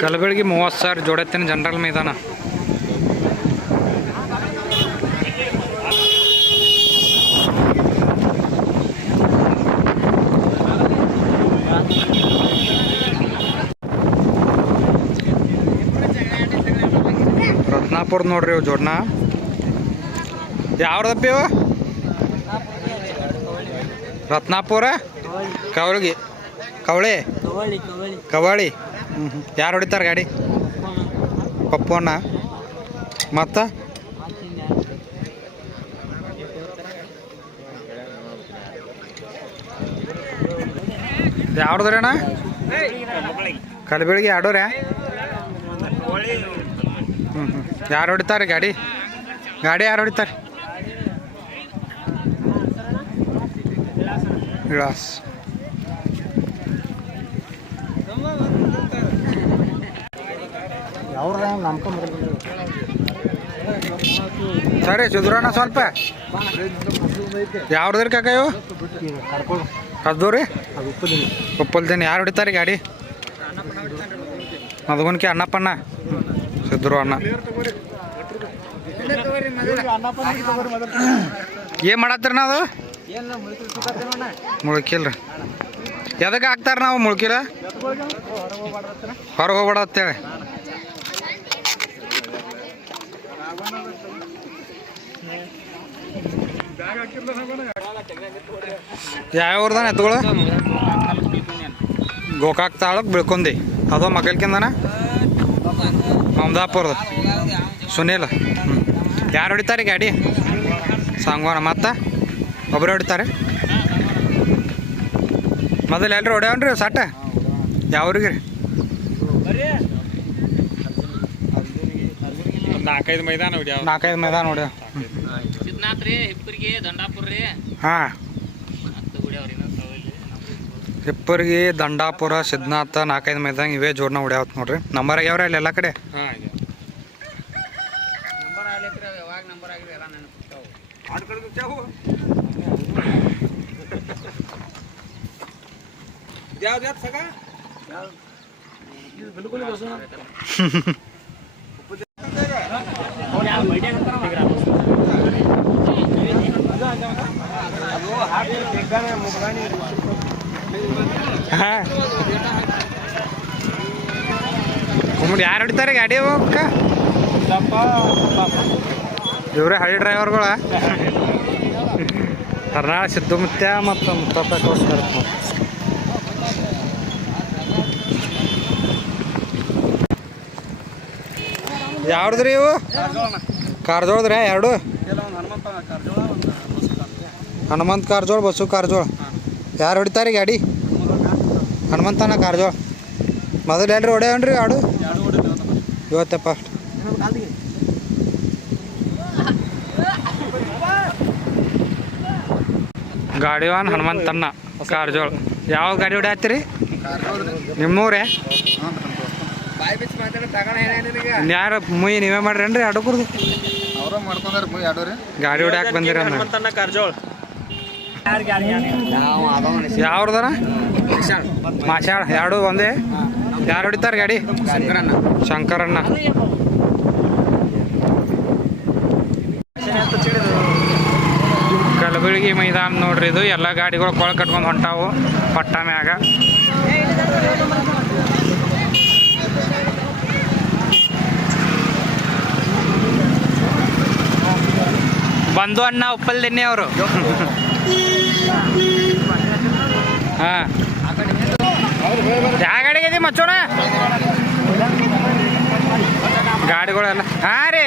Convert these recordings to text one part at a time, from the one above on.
ಕಲಬೆಳಗಿ ಮೂವತ್ತು ಸಾವಿರ ಜೋಡತ್ತಿನ ಜನರಲ್ ಮೈದಾನ. ರತ್ನಾಪುರ ನೋಡ್ರಿ ಇವು ಜೋಡ್ನ. ಯಾವ್ದಪ್ಪ ಇವು? ರತ್ನಾಪುರ? ಕವಳಗಿ. ಕವಳೆ. ಕವಳಿ. ಯಾರು ಹೊಡಿತಾರೆ ಗಾಡಿ? ಪಪ್ಪಣ್ಣ ಮತ್ತು? ಯಾವ್ದ್ರಿ ಅಣ್ಣ? ಕಲಬೆಳಗಿ ಆಡೋರೆ ಹ್ಞೂ ಹ್ಞೂ ಯಾರು ಹೊಡಿತಾರೆ ಗಾಡಿ? ಗಾಡಿ ಯಾರು ಹೊಡಿತಾರೆ? ವಿಳಾಸ್. ಸರಿ ಚದುರಣ್ಣ ಸ್ವಲ್ಪ. ಯಾವ್ದ್ರಿ ಕಾಕ ಇವು? ಕರ್ಕೊಂಡು ರೀ ಅದು ಉಪ್ಪದಿನಿ ಒಪ್ಪಲ್ದೇನೆ ಯಾರು ಹೊಡಿತಾರೆ ಗಾಡಿ? ಮದಗುನ್ಕಿ ಅಣ್ಣಪ್ಪಣ್ಣ. ಸಿದ್ರು ಅಣ್ಣ. ಏನು ಮಾಡತ್ತೀರಿ ನಾವು? ಮುಳುಕಿಲ್ರಿ. ಎದಕ್ಕೆ ಹಾಕ್ತಾರ ನಾವು ಮುಳುಕಿಲ್ಲ ಹೊರಗೆ ಹೋಗ್ಬೇಡ ಅಂತೇಳಿ. ಯಾವ ಊರ್ದಾನ ಎತ್ತುಗಳು ಗೋಕಾಕ್ ತಾಳಕ್ ಬಿಳ್ಕೊಂಡಿ ಅದು ಮಗಲ್ಕಿಂದನ ಮಮದಾಪುರದ ಸುನೀಲ್. ಯಾರು ಹೊಡಿತಾರೆ ಗಾಡಿ? ಸಾಂಗ್ವಾನ. ಮತ್ತು? ಒಬ್ಬರೇ ಹೊಡಿತಾರೆ? ಮೊದಲು ಎಲ್ಲರೂ ಹೊಡ್ಯಾವನ್ರಿ ಸಟ್ಟ? ಯಾವ್ರಿಗೆ ರೀ ನಾಲ್ಕೈದು ಮೈದಾನ ಹೊಡ್ಯಾವ. ನಾಲ್ಕೈದು ಮೈದಾನ ಹೊಡ್ಯಾವ. ಸಿದ್ನಾಥ್ ರೀ ಹಿಪ್ಪರಿಗೆ ದಂಡಾಪುರ ರೀ. ಹಾಂ. ಹಿಪ್ಪರ್ಗಿ ದಂಡಾಪುರ ಸಿದ್ಧನಾಥ ನಾಲ್ಕೈದು ಮೈದಂಗೆ ಇವೇ ಜೋರ್ನ ಹೊಡ್ಯಾವತ್ ನೋಡ್ರಿ. ನಂಬರ್ ಆಗ್ಯಾವ್ರ ಅಲ್ಲಿ ಎಲ್ಲ ಕಡೆ? ಹಾಂ ನಂಬರ್ ಆಗ್ಲೈತ್ರಿ ಅವು ಯಾವಾಗ ನಂಬರ್ ಆಗಿರಿ ಎಲ್ಲ ನೆನಪಿರ್ತಾವು ಯಾವ್ದು ಯಾವ್ದು ಸಗ ಹಾಂ ಕುಮ್ಮಡಿ ಯಾರು ಹೊಡಿತಾರೆ? ಗಾಡಿ ಇವ್ರೆ ಹಳ್ಳಿ ಡ್ರೈವರ್ಗಳ ಸಿದ್ದು ಸಿದ್ಧಮುತ್ಯ ಮತ್ತು ಮುತ್ತಪ್ಪ ಕಳಿಸ್ತಾರೆ. ಯಾವ್ದ್ರಿ ಇವು? ಕಾರ್ಜೋಳದ್ರಿ? ಎರಡು? ಹನುಮಂತ್ ಕಾರ್ಜೋಳ ಬಸ್ಸು ಕಾರ್ಜೋಳ ಯಾರು ಹೊಡಿತಾರೆ ಗಾಡಿ? ಹನುಮಂತನ ಕಾರ್ಜೋಳ ಮೊದಲು ಎಲ್ರಿ ಹೊಡೆಯನ್ರಿ ಆಡು. ಇವತ್ತೇ ಫಸ್ಟ್ ಗಾಡಿವಾನ್ ಹನುಮಂತಣ್ಣ ಕಾರ್ಜೋಳ ಯಾವ ಗಾಡಿ ಹೊಡ್ಯಾತ್ತೀರಿ ನಿಮ್ಮೂರೇ? ಯಾರ ಮುಯಿ ನೀವೇ ಮಾಡ್ರೇನ್ರಿ ಆಡು ಕುರ್ದು ಅವ್ರ ಮಾಡ್ಕೊಂಡ್ರ ಮುಯ್ ಆಡೋರಿ. ಗಾಡಿ ಹೊಡ್ಯಾಕ ಬಂದಿರ ಕಾರ್ಜೋಳ್ ಯಾವ್ದನ ಮಾಶಾಳ ಎರಡು ಒಂದೇ? ಯಾರು ಹೊಡಿತಾರ ಗಾಡಿ? ಶಂಕರಣ್ಣ. ಶಂಕರಣ್ಣ. ಕಲಬುರಗಿ ಮೈದಾನ ನೋಡ್ರಿ ಇದು. ಎಲ್ಲ ಗಾಡಿಗಳು ಕೊಳ ಕಟ್ಕೊಂಡು ಹೊಂಟಾವು. ಪಟ್ಟ ಮ್ಯಾಗ. ಬಂದು ಅಣ್ಣ ಉಪ್ಪಲ್ದೆನ್ನಿ ಅವರು. ಹಾ. ಮಚ್ಚೋಣ? ಗಾಡಿಗಳೆಲ್ಲ ಹಾಂ ರೀ.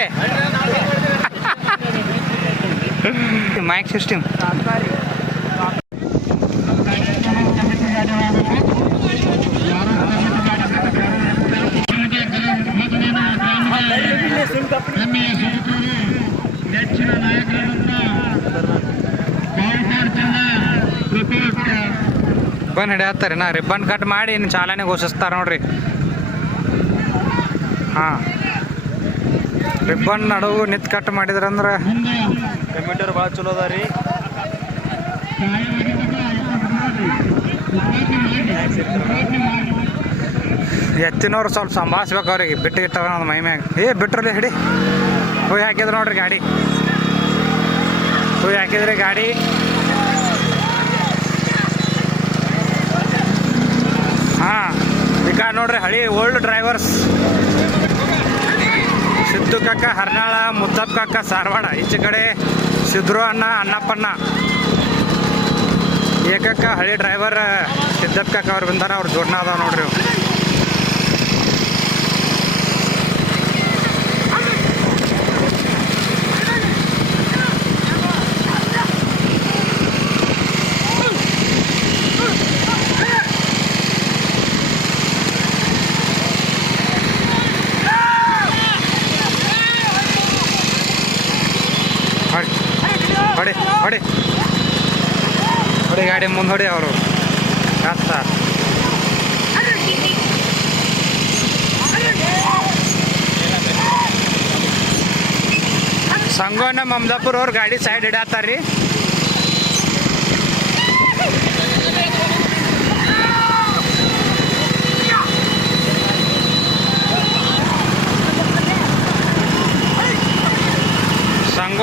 ಮೈಕ್ ಸಿಸ್ಟಮ್ ರಿಬ್ಬನ್ ಹಿಡಿಯತ್ತಾರೆ ನಾ ರಿಬ್ಬನ್ ಕಟ್ ಮಾಡಿ ಇನ್ನು ಚಾಲನೆ ಘೋಷಿಸ್ತಾರ ನೋಡ್ರಿ. ಹಾಂ. ರಿಬ್ಬನ್ ನಡುವು ನಿತ್ ಕಟ್ ಮಾಡಿದ್ರಂದ್ರೆ ಕಮಿಟಿ ಭಾಳ ಚಲೋ ಅದ ರೀ. ಎತ್ತಿನವ್ರು ಸ್ವಲ್ಪ ಸಂಭಾಳಿಸ್ಬೇಕು ಅವ್ರಿಗೆ. ಬಿಟ್ಟು ನಮ್ಮ ಮೈ ಮ್ಯಾಗ ಏ ಬಿಟ್ರಲ್ಲಿ ಹಿಡಿ. ಹೋಗಿ ಹಾಕಿದ್ರು ನೋಡ್ರಿ ಗಾಡಿ. ಹೋಯ್ ಹಾಕಿದ್ರಿ ಗಾಡಿ. ಹಾಂ, ಈಗ ನೋಡ್ರಿ ಹಳಿ ಓಲ್ಡ್ ಡ್ರೈವರ್ಸ್ ಸಿದ್ದು ಕಾಕ, ಹರ್ನಾಳ, ಮುದ್ದಪ್ಪ ಕಾಕ ಸಾರವಾಡ ಈಚೆ ಕಡೆ ಸಿದ್ರು ಅಣ್ಣ, ಅಣ್ಣಪ್ಪಣ್ಣ. ಏಕಕ್ಕ ಹಳಿ ಡ್ರೈವರ್ ಸಿದ್ದಪ್ಪ ಕಾಕ ಅವ್ರು ಬಂದಾರ, ಅವ್ರ ಜೋಡ್ನ ಅದಾವ ನೋಡ್ರಿ ಇವು. ಹೊಡಿ ಹೊಡಿ. ಹೊಡಿ ಗಾಡಿ ಮುಂದೆ ಹೊಡಿ ಅವರು. ಕಷ್ಟ ಸಂಗೋನ ಮಮದಾಪುರ ಅವ್ರ ಗಾಡಿ ಸೈಡ್ ಇಡತ್ತಾರ್ರಿ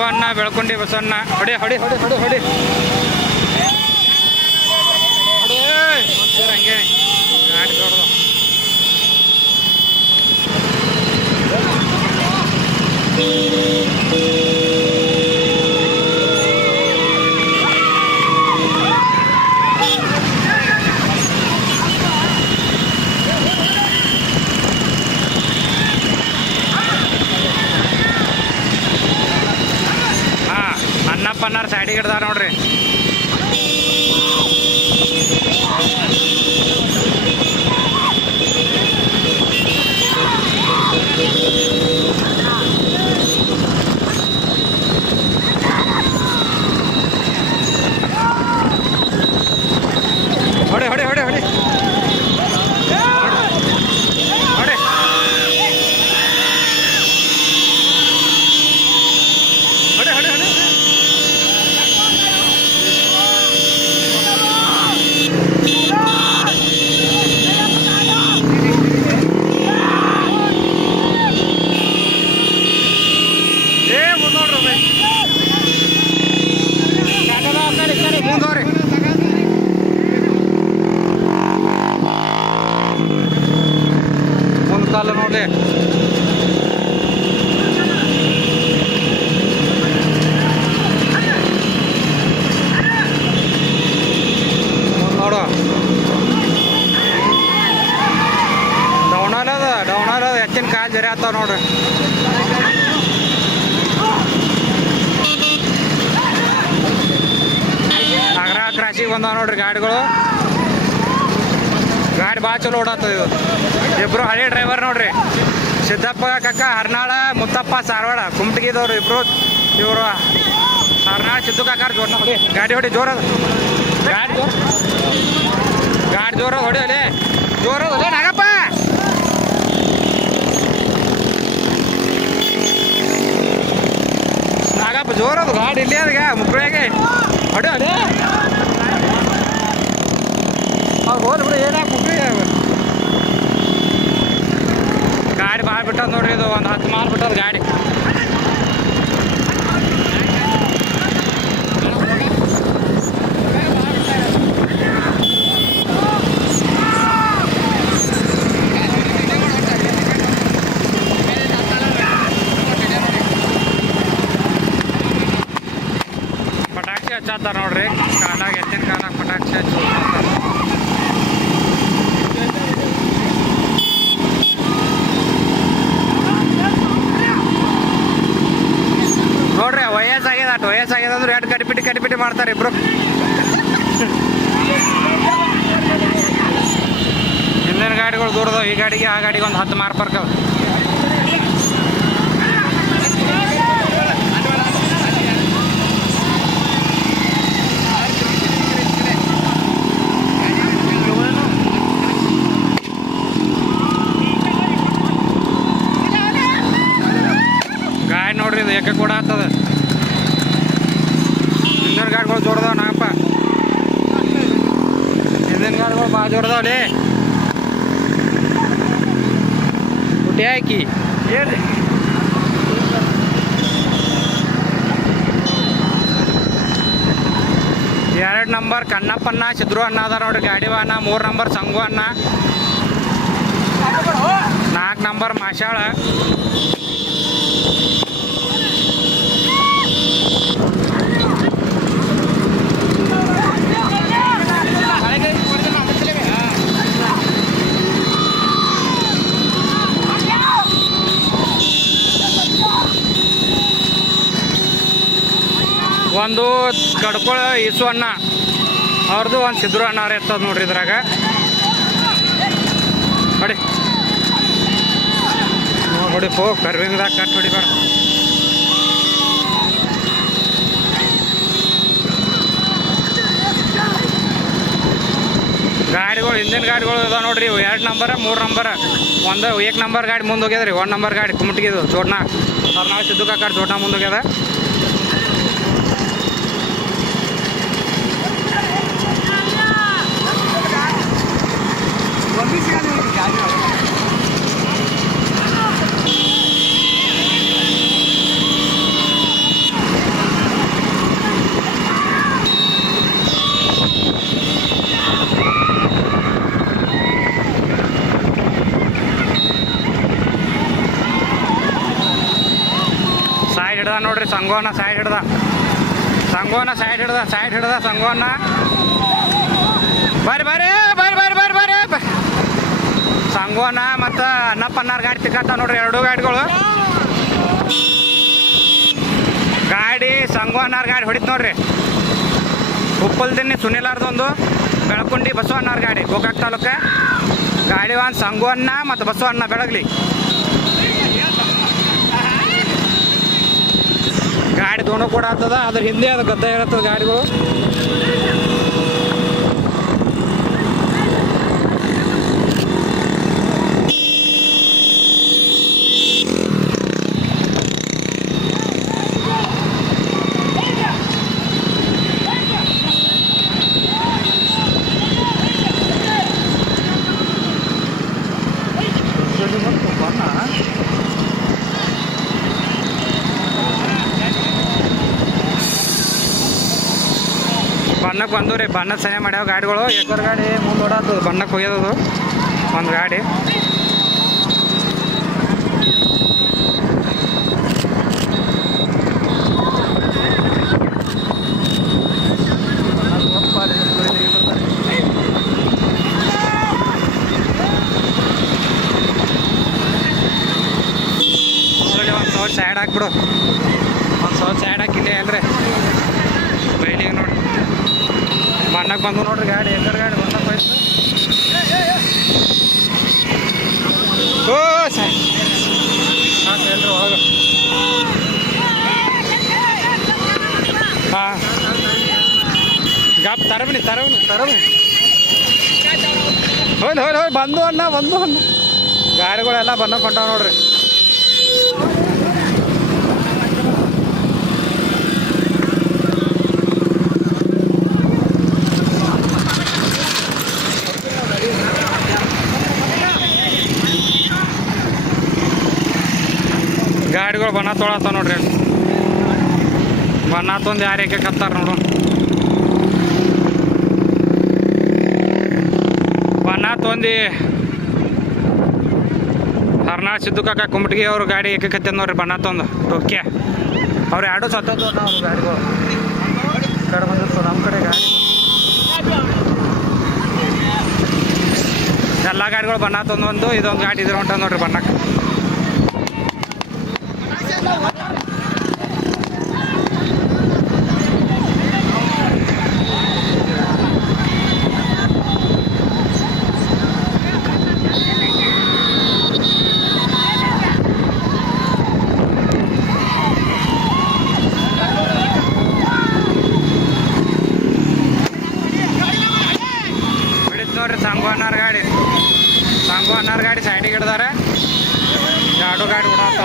ಸಂಗು ಅಣ್ಣ ಬೆಳ್ಕೊಂಡಿ ಬಸವಣ್ಣ. ಹೊಡಿ ಹೊಡಿ ಹೊಡಿ ಹೊಡಿ ಹೊಡಿ. ಹೊಡಿ, ಒಂಚೂರು ಹಂಗೆ. ಗಾಡಿ ದೊಡ್ಡದು ಹಾ ಚಲೋ ಓಡಾತದ ಇದು. ಇಬ್ರು ಹಳೆ ಡ್ರೈವರ್ ನೋಡ್ರಿ. ಸಿದ್ದಪ್ಪ ಕಕ್ಕ ಹರ್ನಾಳ ಮುತ್ತಪ್ಪ ಸಾರವಾಡ ಕುಮಟಗಿದವ್ರು ಇಬ್ರು ಇವರು ಹರ್ನಾಳ ಸಿದ್ದು ಕಾಕಾರ ಜೋರ್ ಹೊಡಿ ಗಾಡಿ ಹೊಡಿ ಜೋರ ಗಾಡಿ ಜೋರ್? ಗಾಡಿ ಜೋರ ಹೊಡಿ ಅಲ್ಲೇ ಜೋರ ಅಲ್ಲೇ ನಾಗಪ್ಪ. ನಾಗಪ್ಪ ಜೋರದು ಗಾಡಿ ಇಲ್ಲಿ ಅದಕ್ಕೆ ಮುಕ್ಕಳಿಗೆ ಹೊಡಿ ಅಲ್ಲೇ ಅವ್ರು ಹೋದ್ ಬಿಡು ಗಾಡಿ ಭಾಳ ಬಿಟ್ಟದ ನೋಡ್ರಿ ಇದು, ಒಂದು ಹತ್ತು ಮಾರು ಬಿಟ್ಟದ ಗಾಡಿ. ಹಚ್ಚಾತಾರ ನೋಡ್ರಿ. ಕಾನಾಗ ಎತ್ತಿನ ಕಾನಾಗ ಪಟಾಕ್ಷಿ ಹಚ್ಚಿ. ಕಡಿಪಿಟಿ ಕಡಿಪಿಟಿ ಮಾಡ್ತಾರೆ ಇಬ್ರು. ಹಿಂದಿನ ಗಾಡಿಗಳು ದೂರದವು ಈ ಗಾಡಿಗೆ ಆ ಗಾಡಿಗೆ ಒಂದು ಹತ್ತು ಮಾರ್ಕ್ ಗಾಡಿ ನೋಡ್ರಿ ಇದು ಏಕ ಕೂಡ ಆಗ್ತದ ಹಿಂದಿನ ಗಾಡಿಗಳು ಜೋಡ್ದಾವ ನಾಗಪ್ಪ ಹಿಂದಿನ ಊಟ ಹಾಕಿ. ಏನು ಎರಡು ನಂಬರ್ ಕಣ್ಣಪ್ಪಣ್ಣ ಸಿದ್ರು ಅಣ್ಣ ಅದ ನೋಡ್ರಿ ಗಾಡಿ ವಾಹನ ಮೂರು ನಂಬರ್ ಸಂಗು ಅಣ್ಣ. ನಾಲ್ಕು ನಂಬರ್ ಮಾಶಾಳ ಒಂದು ಕಡ್ಕೊಳ ಈಸು ಅಣ್ಣ ಅವ್ರದ್ದು ಒಂದು ಸಿದ್ರು ಅಣ್ಣ ಅವ್ರ ಎತ್ತದ ನೋಡ್ರಿ ಇದ್ರಾಗ. ನೋಡಿ. ನೋಡಿ ಪೋ, ಕರ್ವಿಂಗ್ದಾಗ ಕಟ್ ಹೊಡಿಬೇಡ. ಗಾಡಿಗಳು, ಹಿಂದಿನ ಗಾಡಿಗಳು ಇದಾವೆ ನೋಡ್ರಿ ಇವು ಎರಡು ನಂಬರ, ಮೂರು ನಂಬರ, ಒಂದು, ಏಕ್ ನಂಬರ್ ಗಾಡಿ ಮುಂದೆ ಹೋಗ್ಯದ ರೀ ಒಂದು ನಂಬರ್ ಗಾಡಿ ಕುಮಟಿಗಿದು, ಜೋಡ್ನ. ನಾವು ಸಿದ್ದು ಕಾಕಾಡ್ ಜೋಡ್ನ ಮುಂದೆ ಹೋಗ್ಯದ. ಸಂಗೋನ ಸೈಡ್ ಹಿಡ್ದ. ಸಂಗೋನ ಸೈಡ್ ಹಿಡ್ದ ಸೈಡ್ ಹಿಡ್ದ ಸಂಗೋನ. ಬರ್ರಿ ಬರ್ರಿ ಬರ್ರಿ ಬರ್ರಿ ಬರ್ರಿ ಬರ್ರಿ ಸಂಗೋನ ಮತ್ತು ಅನ್ನಪ್ಪನ್ನಾರ್ ಗಾಡಿ ತಿಕ್ಕತ್ತ ನೋಡ್ರಿ, ಎರಡು ಗಾಡಿಗಳು. ಗಾಡಿ ಸಂಗೋನಾರ್ ಗಾಡಿ ಹೊಡಿತ್ ನೋಡ್ರಿ. ಉಪ್ಪಲ್ದಿನ್ನಿ ಸುನಿಲಾರ್ದೊಂದು, ಬೆಳಕುಂಡಿ ಬಸವಣ್ಣವ್ರ ಗಾಡಿ, ಗೋಕಾಕ್ ತಾಲೂಕ. ಗಾಡಿ ಒಂದು ಸಂಗೋನ್ನ ಮತ್ತು ಬಸವಣ್ಣ ಬೆಳಗ್ಲಿ. ಗಾಡಿ ದೋಣ ಕೂಡ ಆಗ್ತದ. ಅದ್ರ ಹಿಂದೆ ಅದು ಗದ್ದೆ ಇರುತ್ತದ ಗಾಡಿಗಳು. ಬಣ್ಣಕ್ಕೆ ಬಂದು ರೀ, ಬಣ್ಣ ಸಹಾಯ ಮಾಡ್ಯಾವ ಗಾಡಿಗಳು. ಎಕರ್ ಗಾಡಿ ಮುಂದೆ ಓಡಾದು ಬಣ್ಣಕ್ಕೆ ಹೋಗ್ಯದದು. ಒಂದು ಗಾಡಿ. ಸೈಡ್ ಹಾಕ್ಬಿಡು ಒಂದು ಸಾವಿರ ಸೈಡ್ ಹಾಕಿಲ್ಲ ಅಲ್ರಿ ಬೈಲಿಗೆ ನೋಡಿ ಬಣ್ಣಕ್ಕೆ ಬಂದು ನೋಡ್ರಿ ಗಾಡಿ ಎಕರ್ ಗಾಡಿ ಬಣ್ಣಕ್ಕೆ ಹೋಯ್ತು ಓ ಸರ್. ಹಾಂ ಎಲ್ಲರೂ ಹೊರಗೆ ಹಾಂ. ಗಾಪ್ ತರಬನಿ ತರಬನಿ ತರಬನಿ ಹೋಯ್ತು ಹೋಯ್ತು ಹೋಯ್ ಬಂದು ಅಣ್ಣ ಬಂದು ಅಣ್ಣ. ಗಾಡಿಗಳೆಲ್ಲ ಬಣ್ಣ ಕೊಂಡವ ನೋಡ್ರಿ. ಗಾಡಿಗಳು ಬಣ್ಣ ತೊಳತ ನೋಡ್ರಿ ತೊಂದು ಯಾರು ಏಕೆ ಕತ್ತಾರ ನೋಡು. ಬಣ್ಣ ತೊಂದು ಹರ್ನಾಳ್ ಸಿದ್ದು ಕಾಕ ಕುಮಟಗಿ ಅವ್ರ ಗಾಡಿ ಏಕೆ ಕತ್ತೆ ನೋಡ್ರಿ, ಬಣ್ಣ ತೊಂದು ಟೋಕೆ ಅವ್ರು ಎರಡು ಸತ್ತದ್ದು ಅವ್ರ ಕಡೆ ಬಂದಿರ್ತಾವ ನಮ್ಮ ಕಡೆ ಗಾಡಿ. ಎಲ್ಲ ಗಾಡಿಗಳು ಬಣ್ಣ ತಂದು ಒಂದು ಇದೊಂದು ಗಾಡಿ ಇದ್ರ ಹೊಂಟ ನೋಡ್ರಿ ಬಣ್ಣಕ್ಕೆ ಬಿಡಿತ್ ನೋಡ್ರಿ ಸಂಗು ಅನ್ನಾರ ಗಾಡಿ ಸಂಗು ಅನ್ನಾರ ಗಾಡಿ ಸೈಡಿಗೆ ಹಿಡ್ದಾರ ಎರಡು ಗಾಡಿ ಓಡಾತ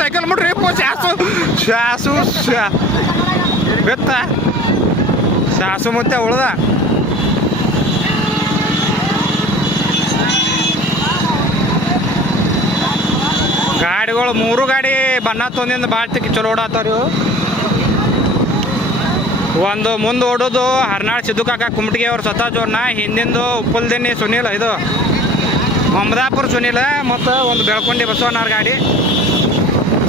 ಸೈಕಲ್ ಮುಡ್ರಿ ಅಪ್ಪು ಶಾಸು ಶಾಸು ಶಾ. ಬೆತ್ತ. ಶಾಸು ಮತ್ತೆ ಉಳ್ದ. ಗಾಡಿಗಳು ಮೂರು ಗಾಡಿ ಬಣ್ಣ ತೊಂದಿಂದ ಭಾಳ ಚಲೋ ಓಡಾತವ್ರಿ ಒಂದು ಮುಂದೆ ಓಡೋದು ಹರ್ನಾಳ್ ಸಿದ್ದು ಕಾಕ ಕುಮಟಿಗೆ ಅವ್ರ ಸ್ವತಃ ಜೋರ್ನ, ಹಿಂದಿಂದು ಉಪ್ಪಲ್ದಿನ್ನಿ ಸುನೀಲ್, ಇದು. ಮಮದಾಪುರ್ ಸುನೀಲ್, ಮತ್ತು ಒಂದು ಬೆಳ್ಕೊಂಡಿ ಬಸವಣ್ಣವ್ರ ಗಾಡಿ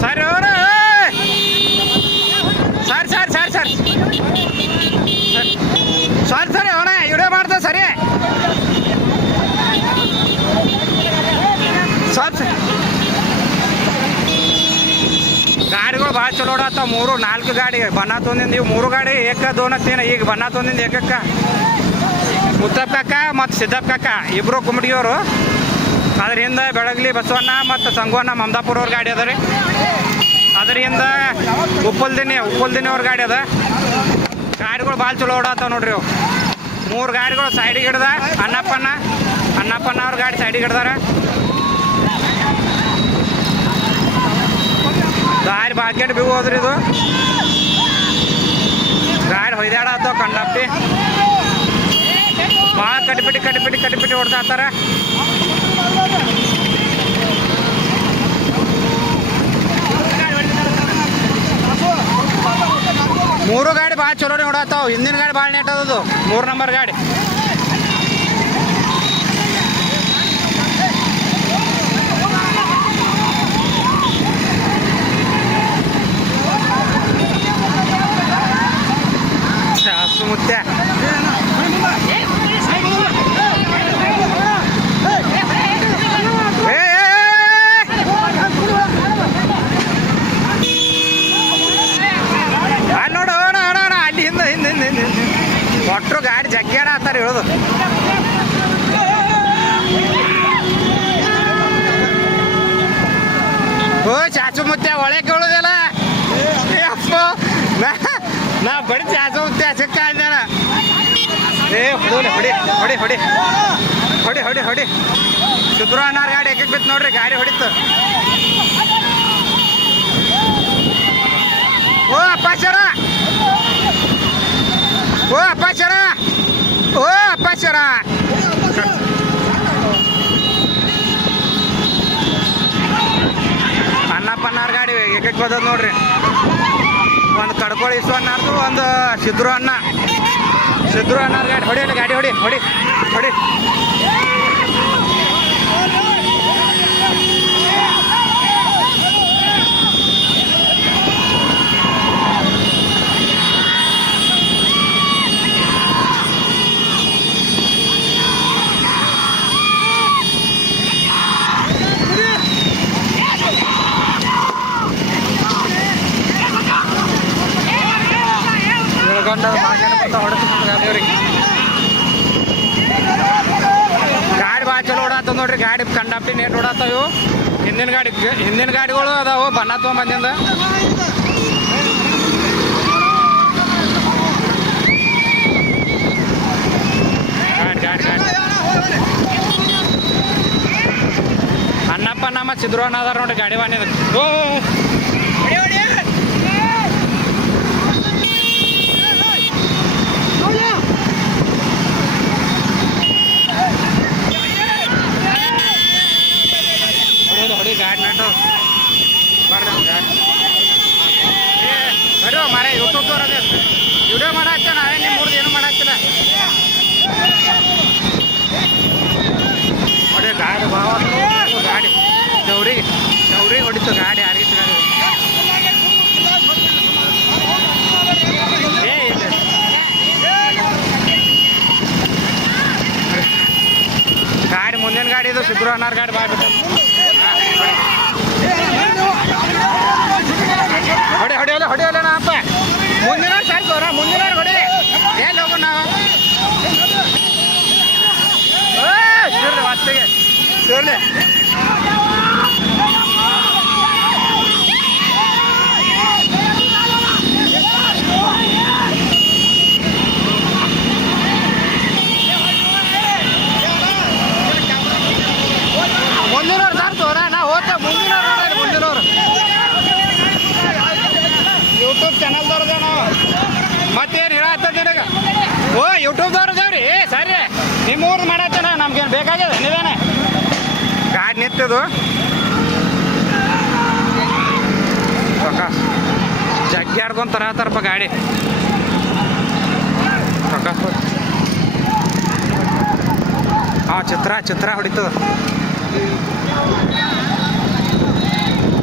ಸರಿ ಅವ್ರ ಸರಿ ಸರಿ ಸರಿ ಸರಿ ಸರಿ ಸರಿ ಅವನ ವಿಡಿಯೋ ಮಾಡ್ತಾ ಸರಿ ಸರಿ ಸರಿ ಗಾಡಿಗಳು ಭಾಳ ಚಲೋ ಆತ ಮೂರು, ನಾಲ್ಕು ಗಾಡಿ. ಬಣ್ಣ ತೊಂದಿಂದ ಇವು ಮೂರು ಗಾಡಿ, ಏಕ ದೋನತ್ತೇನ ಈಗ ಬಣ್ಣ ತೊಂದಿಂದ ಏಕಕ್ಕ. ಮುತ್ತಪ್ಪ ಕಾಕ ಮತ್ತು ಸಿದ್ದಪ್ಪ ಕಾಕ ಇಬ್ಬರು ಕುಮಟಿಯವರು ಅದರಿಂದ ಬೆಳಗ್ಲಿ ಬಸವಣ್ಣ ಮತ್ತು ಸಂಗೋಣ್ಣ ಮಮದಾಪುರ ಅವ್ರ ಗಾಡಿ ಅದ ರೀ. ಅದರಿಂದ ಉಪ್ಪಲ್ದಿನಿ ಉಪ್ಪಲ್ದಿನಿ ಅವ್ರ ಗಾಡಿ ಅದ. ಗಾಡಿಗಳು ಭಾಳ ಚಲೋ ಓಡಾತಾವ ನೋಡ್ರಿ ಅವು ಮೂರು ಗಾಡಿಗಳು ಸೈಡಿಗೆ ಹಿಡ್ದ ಅಣ್ಣಪ್ಪಣ್ಣ. ಅಣ್ಣಪ್ಪಣ್ಣ ಅವ್ರ ಗಾಡಿ ಸೈಡಿಗೆ ಹಿಡ್ದಾರ. ಗಾಡಿ ಬಾಕೆಟ್ ಬಿಗು ಹೋದ್ರಿ ಇದು ಗಾಡಿ ಹೊಯ್ದಾಡತ್ತವ ಕಂಡಪ್ಟಿ ಭಾಳ ಕಟಿಪಿಟಿ ಕಟಿಪಿಟಿ ಕಟಿಪಿಟಿ ಹೊಡ್ತಾ ಇರ್ತಾರ ಮೂರು ಗಾಡಿ ಭಾಳ ಚಲೋ ನೋಡತ್ತಾವ ಹಿಂದಿನ ಗಾಡಿ ಭಾಳ ನೆಟ್ ಅದದು ಮೂರು ನಂಬರ್ ಗಾಡಿ ಶಾಸು ಮುತ್ತೆ ಏ, ಏ, ಏ. ಅಲ್ಲಿ ನೋಡು ಅಣ್ಣ ಅಣ್ಣ ಅಣ್ಣ ಅಲ್ಲಿ ಹಿಂದೆ ಹಿಂದೆ ಹಿಂದೆ ಹಿಂದೆ ಹಿಂದೆ ಒಟ್ಟರು ಗಾಡಿ ಜಗ್ಗ್ಯಾಡ ಅಂತಾರೆ ಹೇಳೋದು ಓ ಚಾಚು ಮುತ್ತೆ ಒಳೆ ಕೇಳೋದಲ್ಲ ನಾ ಬಡಿ ಚಾಚು ಮುತ್ತೆ ಸಿಕ್ಕ ಏ, ಹೊಡಿ ಹೊಡಿ ಹೊಡಿ ಹೊಡಿ ಹೊಡಿ. ಹೊಡಿ ಹೊಡಿ ಶುಕ್ರ ಅಣ್ಣಾರ್ ಗಾಡಿ ಏಕಕ್ಕೆ ಬಿತ್ತು ನೋಡ್ರಿ, ಗಾಡಿ ಹೊಡಿತು. ಓ, ಅಪ್ಪಾಚಾರ. ಓ ಅಪ್ಪಾಚಾರ. ಓ, ಅಪ್ಪಾಚಾರ. ಅನ್ನಪ್ಪಣ್ಣಾರ್ ಗಾಡಿ ಏಕಕ್ಕೆ ಬದದ ನೋಡ್ರಿ. ಒಂದು ಕಡ್ಕೊಳಿ ಇಸು ಅನ್ನಾರ್ದು ಒಂದು ಸಿದ್ರು ಅಣ್ಣ. ಸಿದ್ರು ಅಣ್ಣ ಗಾಡಿ ಹೊಡಿ ಗಾಡಿ ಹೊಡಿ ಹೊಡಿ ಹೊಡಿ ಇಳ್ಕೊಂಡು ಮಾರ್ಕೆಟ್ ಹೊಡೆದು ಗಾಡಿ ಅವ್ರಿಗೆ ಗಾಡಿ ಭಾಳ ಚಲೋ ಓಡಾತವ ನೋಡ್ರಿ ಗಾಡಿ ಕಂಡಾಪ್ಟಿ ನೇಟ್ ಓಡಾತಾವ ಇವು ಹಿಂದಿನ ಗಾಡಿ ಹಿಂದಿನ ಗಾಡಿಗಳು ಅದಾವು ಬಣ್ಣ ತೊಗೊಂಬಂದಿಂದ. ಅಣ್ಣಪ್ಪ ನಮ್ಮ ಸಿದ್ರು ಅಣ್ಣ ಅದಾರ ನೋಡ್ರಿ ಗಾಡಿ ಬಂದಿದ್ದು ಓ ಹೊಡಿ ಹೊಡಿ ಗಾಡಿ ನಾಟು ಬರ್ರಿ ಗಾಡಿ ಏ ಬರೋ ಮಾರೇ ಯೂಟ್ಯೂಬ್ ತೋರದೆ ವಿಡಿಯೋ ಮಾಡಾಕ್ತ ನಾವೇ ನಿಮ್ಮ ಮೂರ್ದು ಏನು ಮಾಡಾಕ್ತಿಲ್ಲ ಹೊಡಿ ಗಾಡಿ ಬಾವ ಗಾಡಿ ಚೌರಿ ಚೌರಿ ಹೊಡಿತು ಗಾಡಿ ಯಾರಿಗಿತ್ತು ಗಾಡಿ ಏ ಇಲ್ಲ ಗಾಡಿ ಮುಂದಿನ ಗಾಡಿ ಇದು ಸಿದ್ರು ಅನ್ನಾರ್ ಗಾಡಿ ಬಾಯ್ಬಿಟ್ಟು ಹೊಡಿ ಹೊಡಿಯಲ್ಲ ಹೊಡಿಯಲ್ಲ ಅಪ್ಪ ಮುಂದಿನ ಸರ್ ತೋರ ಮುಂದಿನ ಹೊಡಿ ಎಲ್ಲಿ ಹೋಗೋಣ ನಾವು ಶಿರ್ಲಿ ಹೊತ್ತಿಗೆ ಶಿರ್ಲಿ ಮುಂದಿನವ್ರು ಸರ್ ತೋರ ನಾ ಹೋಗ್ತೇವೆ ಮುಂದಿನವ್ರು ನೋಡ್ರಿ ಮುಂದಿನವ್ರು ಯೂಟ್ಯೂಬ್ದವ್ರದೇವ್ ನಾವು ಮತ್ತೇನು ಹೇಳತ್ತದ ನಿನಗೆ ಓ ಯೂಟ್ಯೂಬ್ದವ್ರದೇವ್ರಿ ಸರಿ ನಿಮ್ಮ ಊರು ಮಾಡತ್ತೇನ ನಮ್ಗೇನು ಬೇಕಾಗ್ಯದ ನೀವೇನೆ ಗಾಡಿ ನಿಂತಿದ್ದು ಪ್ರಕಾಶ್ ಜಗ್ಗ್ಯಾಡ್ಕೊಂಡ್ ತರತಾರಪ್ಪ ಗಾಡಿ ಪ್ರಕಾಶ್ ಹಾಂ ಚಿತ್ರ ಚಿತ್ರ ಹೊಡಿತದ.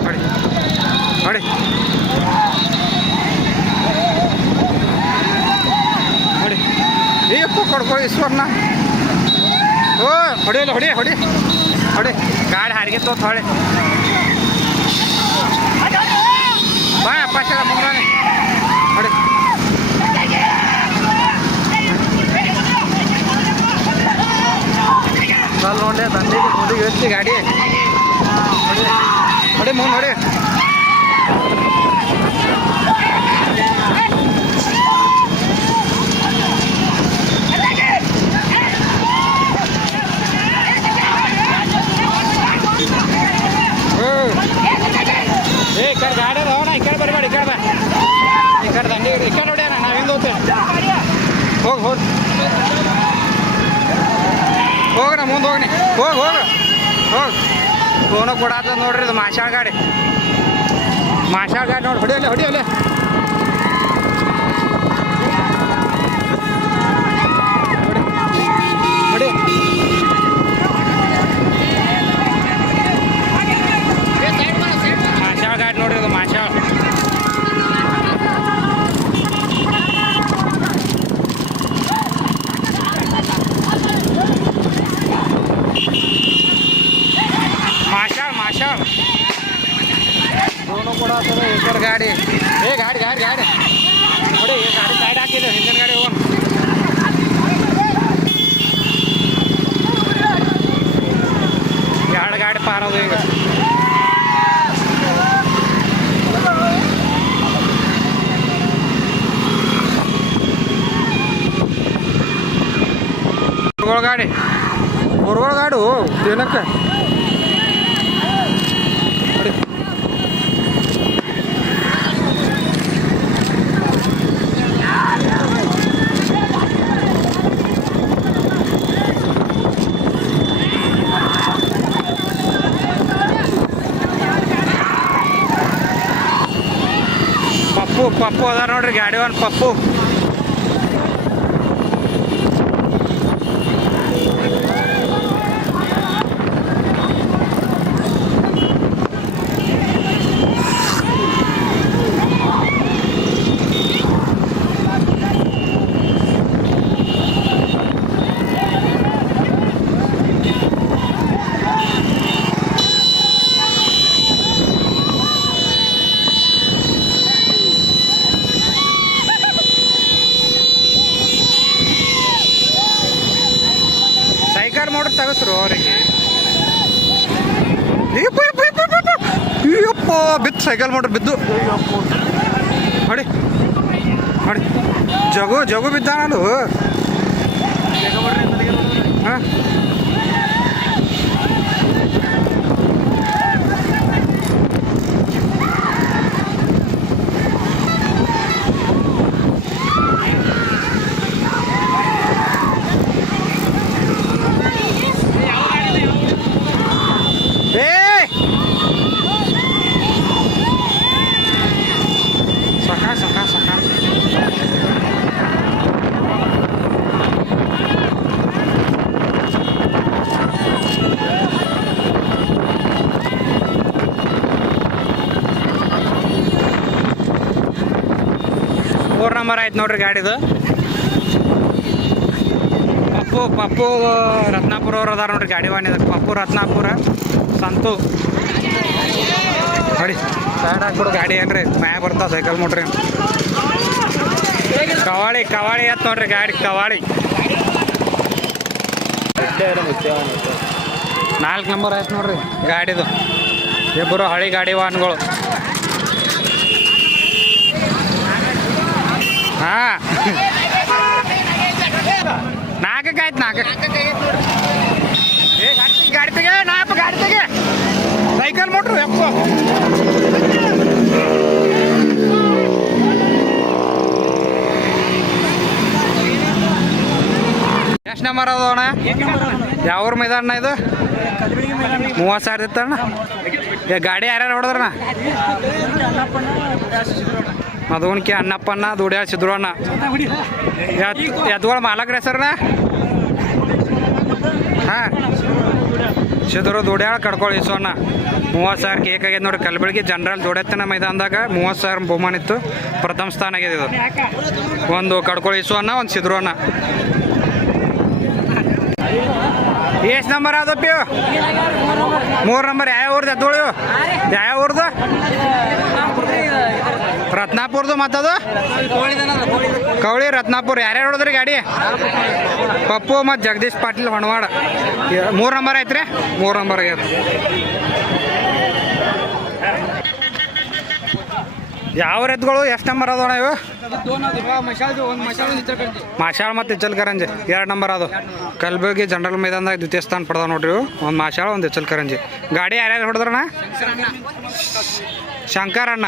ಹೊಡಿ ಹೊಡಿ. ಹೊಡಿ. ಕೊಡ್ಕೊ ಈಶ್ವರ್ನ. ಓ ಹೊಡಿಯಲ್ಲ ಹೊಡಿ ಹೊಡಿ. ಹೊಡಿ. ಗಾಡಿ ಹಾರಿಗೆ ತೋತ್ ಹೊಳೆ ಬಾ ಅಪ್ಪ ಚಲ ಮುಂಗಾನೆ ಹೊಡಿ ಚಲ್ ನೋಡಿ ದಂಡಿಗೆ ಮುಂದಿಗೆ ಇಳಿಸ್ತಿ ಗಾಡಿ. ನೋಡಿ ನೋಡಿ. ಈ ಕಡೆ ಬರಬೇಡ, ಈ ಕಡೆ ಬಾ. ಈ ಕಡೆ ದಂಡಿ, ಈ ಕಡೆ ನೋಡಿ ಅಣ್ಣ, ನಾವು ಹೋಗ್ತೇವೆ? ಹೋಗಿ ಹೋಗಿ. ಹೋಗ್ರ ಮುಂದೆ ಹೋಗ್ನಿ. ಹೋಗಿ, ಹೋಗು. ಹೋಗಿ. ಫೋನು ಕೊಡಾತದ ನೋಡ್ರಿ ಇದು ಮಾಶಾಳ ಗಾಡಿ. ಮಾಶಾಳ ಗಾಡಿ ನೋಡಿ ಹೊಡಿಯಲ್ಲ ಹೊಡಿಯಲ್ಲ ಗಾಡಿ. ಏ ಗಾಡಿ ಗಾಡಿ ಗಾಡಿ. ನೋಡಿ ಗಾಡಿ ಸೈಡ್ ಹಾಕಿದೆ ಹಿಂದಿನ ಗಾಡಿ ಹೋಗೋಣ ಎರಡು ಗಾಡಿ ಪಾರೋದು ಈಗ. ಗಾಡಿ. ಗಾಡು ಏನಕ್ಕೆ ನೋಡಿ. ಪಪ್ಪು ಅದ ನೋಡ್ರಿ ಗಾಡಿ ಒಂದು ಪಪ್ಪು ಸೈಕಲ್ ಮೋಟ್ರ್ ತಗಸ್ರು ಅವ್ರಿಗೆ ಯಪ್ಪ, ಯಪ್ಪ, ಯಪ್ಪ, ಯಪ್ಪ, ಯಪ್ಪ. ಯಪ್ಪ ಬಿತ್ತು ಸೈಕಲ್ ಮೋಟರ್ ಬಿದ್ದು. ಹೊಡಿ. ಹೊಡಿ. ಜಗು ಜಗು ಬಿದ್ದಾನಲು ಹಾಂ ಏ ಸಕ ಸಕ ಸಕ ಫೋರ್ ನಂಬರ್ ಆಯ್ತು ನೋಡ್ರಿ ಗಾಡಿದು. ಪಪ್ಪು ಪಪ್ಪು, ರತ್ನಾಪುರ ಅವ್ರು ಅದಾರ ನೋಡ್ರಿ ಗಾಡಿ ವಾಣಿದ ಪಪ್ಪು, ರತ್ನಾಪುರ, ಸಂತು. ನೋಡಿ ಸೈಡ್ ಹಾಕ್ಬಿಡು ಗಾಡಿ ಏನ್ರಿ? ಮ್ಯಾ ಬರ್ತಾವ ಸೈಕಲ್ ಮೋಟ್ರಿ ಕವಾಳಿ ಕವಾಳಿ ಎತ್ತ ನೋಡ್ರಿ ಗಾಡಿ, ಕವಾಳಿ. ನಾಲ್ಕು ನಂಬರ್ ಆಯ್ತು ನೋಡ್ರಿ ಗಾಡಿದು. ಇಬ್ಬರು ಹಳಿ ಗಾಡಿ ವಾಹನಗಳು. ಹಾ. ಗಾಡಿ ಸೈಕಲ್ ಮೋಟ್ರು ಎಷ್ಟು ನಂಬರ್ ಅದ ಅಣ್ಣ? ಯಾವ್ರ ಮೈದಾನ ಇದು? ಮೂವತ್ತು ಸಾವಿರ ಇತ್ತಣ್ಣ? ಗಾಡಿ ಯಾರ್ಯಾರು ಹೊಡೆದ್ರಣ್ಣ? ಮಧುವಣಿಕೆ ಅಣ್ಣಪ್ಪಣ್ಣ ದುಡಿಯಾಳ ಸಿದ್ರಣ್ಣ ಎತ್ ಮಾಲಕ್ರೆ ಮಾಲಕ್ರ ನಾ? ಹಾಂ? ಸಿದ್ರು ದುಡ್ಯಾಳ ಕಡ್ಕೊಳ್ಳಿ ಸೋಣ ಮೂವತ್ತು ಸಾವಿರ ಕೇಕ್ ಆಗ್ಯದ ನೋಡಿ ಕಲ್ಬಿಳಿಗೆ ಜನರಲ್ ದುಡ್ಯತ್ತನ ಮೈದಾನದಾಗ. ಮೂವತ್ತು ಸಾವಿರ ಬಹುಮಾನ ಇತ್ತು. ಪ್ರಥಮ ಸ್ಥಾನ ಆಗ್ಯದ ಇದು. ಒಂದು ಕಡ್ಕೊಳ್ಳಿ ಸೋಣ ಒಂದು ಸಿದ್ರು ಅಣ್ಣ ಎಷ್ಟು ನಂಬರ್ ಆದಪ್ಪ ಮೂರು ನಂಬರ್. ಯಾವ ಊರ್ದು? ಎದ್ದೋಳು ಯಾವ ಊರ್ದು? ರತ್ನಾಪುರದು ಮತ್ತದು? ಕವಳಿ ರತ್ನಾಪುರ. ಯಾರ್ಯಾರು ಹೊಡೆದ್ರಿ ಗಾಡಿ? ಪಪ್ಪು ಮತ್ತು ಜಗದೀಶ್ ಪಾಟೀಲ್ ಹೊಣವಾಡ. ಮೂರು ನಂಬರ್ ಐತ್ರಿ? ಮೂರು ನಂಬರ್ ಆಗ್ಯದ. ಯಾವ ರೆತ್ಗಳು ಎಷ್ಟು ನಂಬರ್ ಅದಾವ ಇವು? ಮಾಶಾಳ ಮತ್ತು ಇಚ್ಚಲ್ಕರಂಜಿ ಎರಡು ನಂಬರ್ ಅದು. ಕಲ್ಬುರ್ಗಿ ಜನರಲ್ ಮೈದಾನದಾಗ ದ್ವಿತೀಯ ಸ್ಥಾನ ಪಡೆದ ನೋಡ್ರಿ ಒಂದು ಮಾಶಾಳ ಒಂದು ಇಚ್ಚಲ್ಕರಂಜಿ ಗಾಡಿ ಯಾರ್ಯಾರು ಹೊಡೆದ್ರಣ್ಣ? ಶಂಕರಣ್ಣ